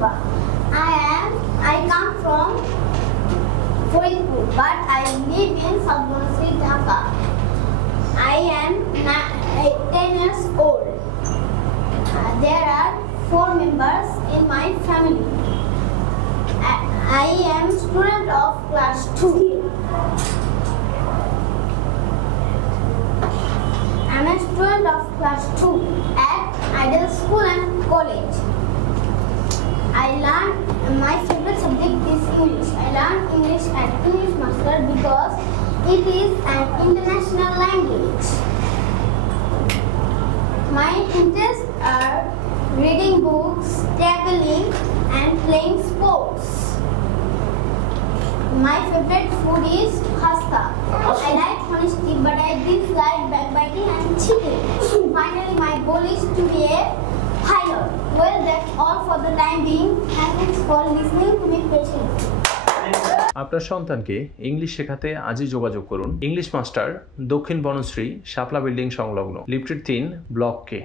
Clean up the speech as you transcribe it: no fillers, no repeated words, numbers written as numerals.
Mustafa. I come from Faridpur, but I live in South Banasri, Dhaka. I am 10 years old. There are 4 members in my family. I am student of class 2. I am a student of class 2 at Ideal School and College. My favorite subject is English. I learned English at English Master because it is an international language. My interests are reading books, traveling, and playing sports. My favorite food is pasta. I like honesty, but I dislike backbiting and cheating. Finally, my goal is to be a pilot. Well, that's all for the time being. Thanks for listening to me patiently. আপনার সন্তানকে English শেখাতে আজই যোগাযোগ করুন English master, দক্ষিণ বনশ্রী, শাপলা building সংলগ্ন, lifted 3, block কে।